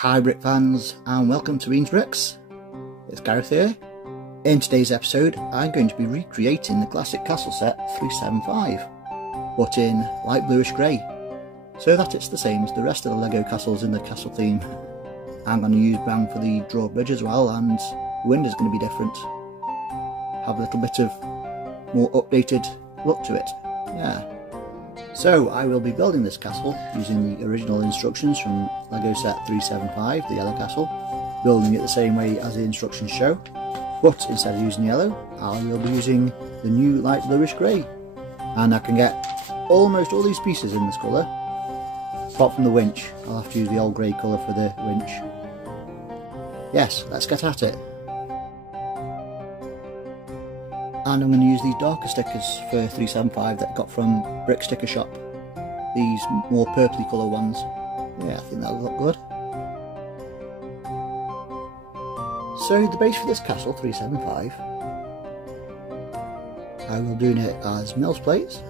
Hi brick fans and welcome to Ian's Bricks. It's Gareth here. In today's episode I'm going to be recreating the classic castle set 375 but in light bluish grey so that it's the same as the rest of the Lego castles in the castle theme. I'm going to use brown for the drawbridge as well, and the wind is going to be different. Have a little bit of more updated look to it. Yeah. So I will be building this castle using the original instructions from Lego set 375, the yellow castle, building it the same way as the instructions show, but instead of using yellow I will be using the new light bluish grey, and I can get almost all these pieces in this colour, apart from the winch. I'll have to use the old grey colour for the winch. Yes, let's get at it. And I'm going to use these darker stickers for 375 that I got from Brick Sticker Shop. These more purpley colour ones. Yeah, I think that'll look good. So the base for this castle, 375, I will do it as mills plates,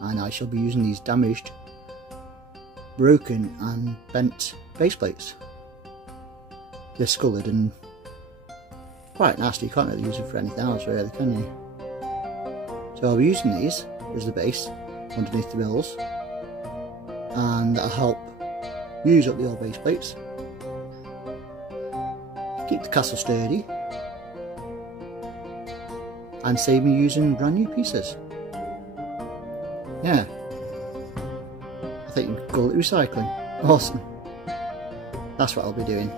and I shall be using these damaged, broken and bent base plates. They're scoloured and quite nasty, you can't really use it for anything else really, can you? So I'll be using these as the base underneath the mills, and that'll help use up the old base plates, keep the castle sturdy, and save me using brand new pieces. Yeah, I think you can call it recycling. Awesome. That's what I'll be doing.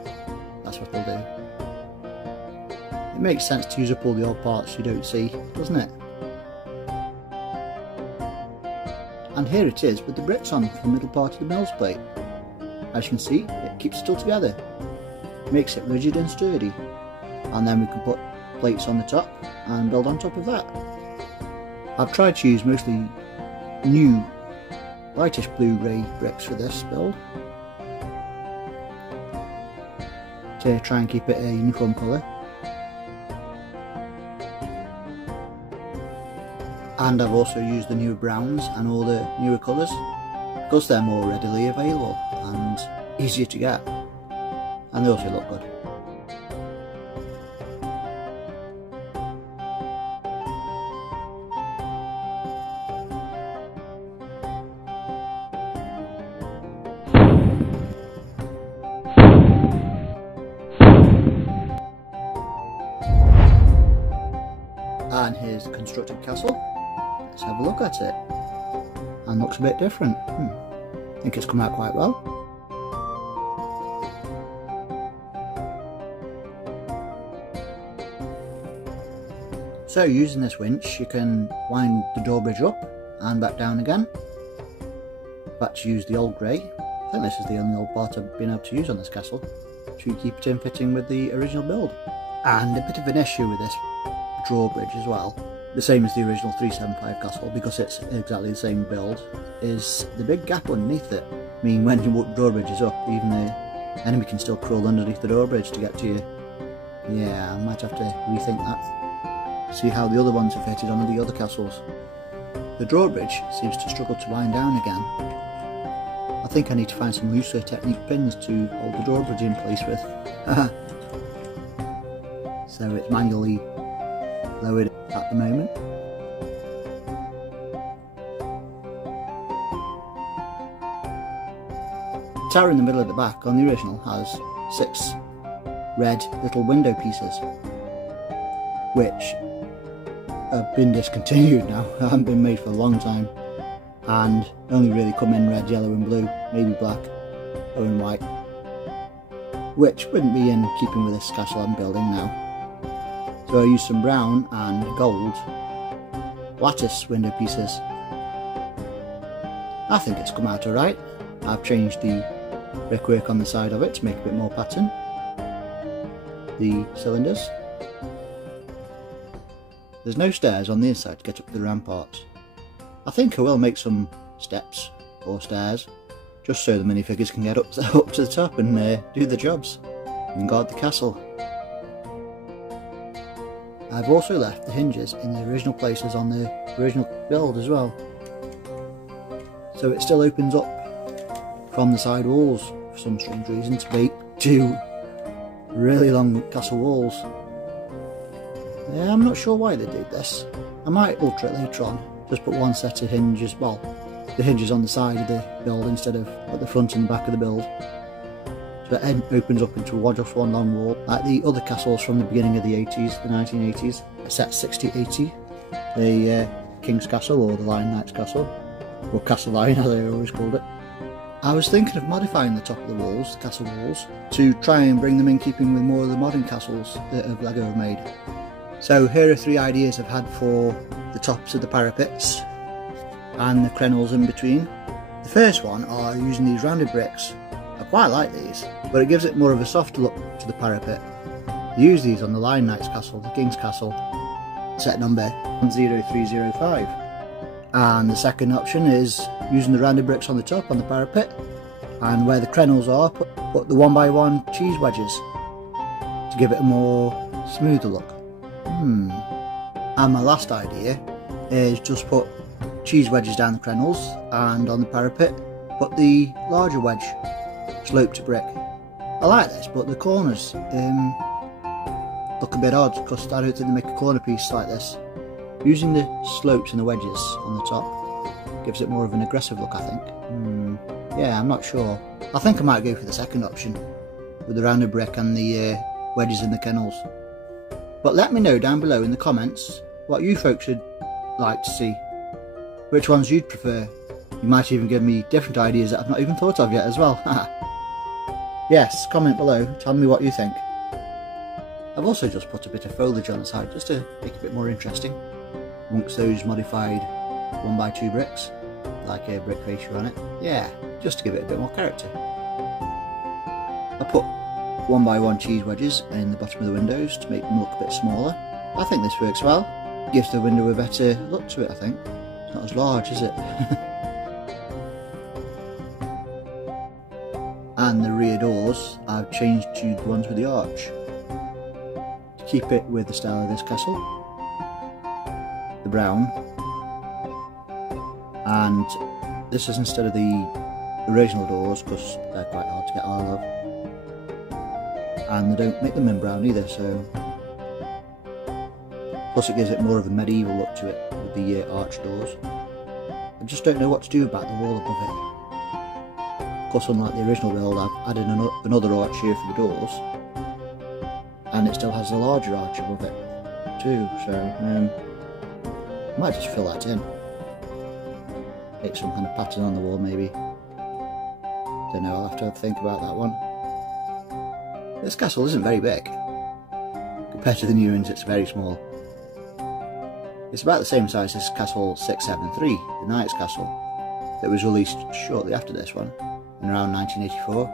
That's what I'll do. It makes sense to use up all the old parts you don't see, doesn't it? And here it is with the bricks on for the middle part of the mills plate. As you can see, it keeps it all together, makes it rigid and sturdy, and then we can put plates on the top and build on top of that. I've tried to use mostly new lightish blue-grey bricks for this build to try and keep it a uniform colour. And I've also used the newer browns and all the newer colours because they're more readily available and easier to get, and they also look good. And here's the constructed castle. Let's have a look at it. And looks a bit different. I think it's come out quite well. So using this winch you can wind the drawbridge up and back down again. Back to use the old grey. I think this is the only old part I've been able to use on this castle to keep it in fitting with the original build. And a bit of an issue with this drawbridge as well, the same as the original 375 castle, because it's exactly the same build, is the big gap underneath it. I mean, when your drawbridge is up, even the enemy can still crawl underneath the drawbridge to get to you. Yeah, I might have to rethink that. See how the other ones are fitted onto the other castles. The drawbridge seems to struggle to wind down again. I think I need to find some looser technique pins to hold the drawbridge in place with. So it's manually lowered at the moment. The tower in the middle of the back on the original has 6 red little window pieces, which have been discontinued now, haven't been made for a long time, and only really come in red, yellow and blue, maybe black or in white, which wouldn't be in keeping with this castle I'm building now. So I used some brown and gold lattice window pieces. I think it's come out alright. I've changed the brickwork on the side of it to make a bit more pattern. The cylinders. There's no stairs on the inside to get up the ramparts. I think I will make some steps or stairs just so the minifigures can get up to the top and do the jobs and guard the castle. I've also left the hinges in the original places on the original build as well, so it still opens up from the side walls for some strange reason, to make 2 really long castle walls. Yeah, I'm not sure why they did this. I might alter it later on, just put 1 set of hinges, well, the hinges on the side of the build instead of at the front and the back of the build. So it opens up into just 1 long wall, like the other castles from the beginning of the 80s, the 1980s. Set 6080, the King's Castle, or the Lion Knight's Castle, or Castle Lion as I always called it. I was thinking of modifying the top of the walls, the castle walls, to try and bring them in keeping with more of the modern castles that LEGO have made. So here are 3 ideas I've had for the tops of the parapets and the crenels in between. The first one are using these rounded bricks. I quite like these, but it gives it more of a softer look to the parapet. I use these on the Lion Knight's Castle, the King's Castle, set number 10305. And the second option is using the rounded bricks on the top on the parapet, and where the crenels are, put the 1x1 cheese wedges to give it a more smoother look. And my last idea is just put cheese wedges down the crenels, and on the parapet put the larger wedge sloped brick. I like this, but the corners look a bit odd because I don't think they make a corner piece like this. Using the slopes and the wedges on the top gives it more of an aggressive look, I think. Yeah, I'm not sure. I think I might go for the second option with the rounded brick and the wedges in the kennels. But let me know down below in the comments what you folks would like to see. Which ones you'd prefer. You might even give me different ideas that I've not even thought of yet as well. Yes, comment below, tell me what you think. I've also just put a bit of foliage on the side just to make it a bit more interesting amongst those modified 1x2 bricks, like a brick fascia on it. Yeah, just to give it a bit more character. I put 1x1 cheese wedges in the bottom of the windows to make them look a bit smaller. I think this works well. It gives the window a better look to it, I think. It's not as large, is it? And the rear doors I've changed to the ones with the arch to keep it with the style of this castle, the brown, and this is instead of the original doors because they're quite hard to get hold of, and they don't make them in brown either, so plus it gives it more of a medieval look to it with the arch doors. I just don't know what to do about the wall above it. Of course, unlike the original build, I've added another arch here for the doors, and it still has a larger arch above it too, so I might just fill that in. Make some kind of pattern on the wall maybe. Don't know, I'll have to think about that one. This castle isn't very big. Compared to the new ones, it's very small. It's about the same size as Castle 673, the Knight's Castle, that was released shortly after this one, in around 1984.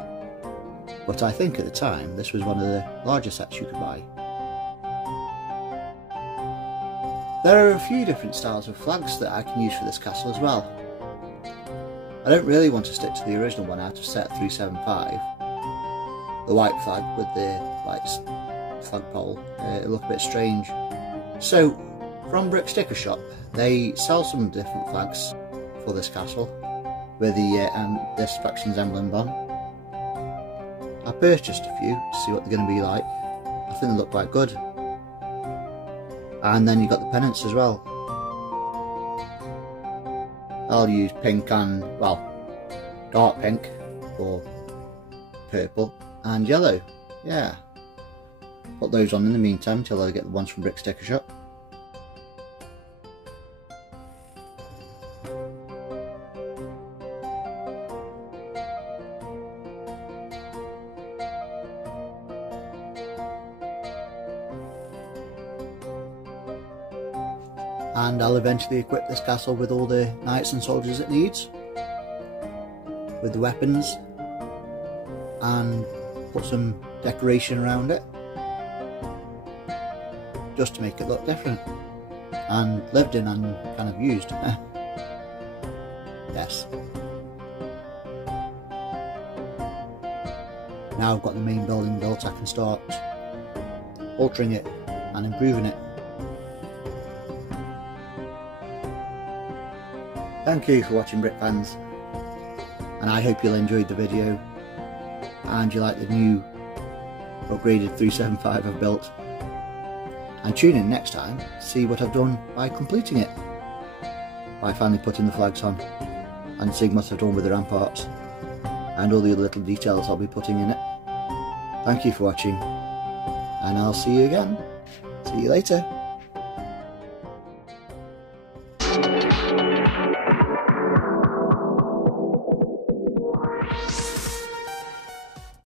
But I think at the time this was one of the larger sets you could buy. There are a few different styles of flags that I can use for this castle as well. I don't really want to stick to the original one out of set 375, the white flag with the white flagpole. It looked a bit strange. So from Brick Sticker Shop they sell some different flags for this castle with the this faction's emblem on. I purchased a few to see what they're going to be like. I think they look quite good. And then you've got the pennants as well. I'll use pink and, well, dark pink or purple and yellow. Yeah. Put those on in the meantime until I get the ones from Brick Sticker Shop. And I'll eventually equip this castle with all the knights and soldiers it needs, with the weapons, and put some decoration around it, just to make it look different, and lived in and kind of used. Yes. Now I've got the main building built, I can start altering it and improving it. Thank you for watching, Brick fans, and I hope you'll enjoyed the video. and you like the new upgraded 375 I've built. And tune in next time to see what I've done by completing it, by finally putting the flags on and seeing what I've done with the ramparts and all the other little details I'll be putting in it. Thank you for watching, and I'll see you again. See you later.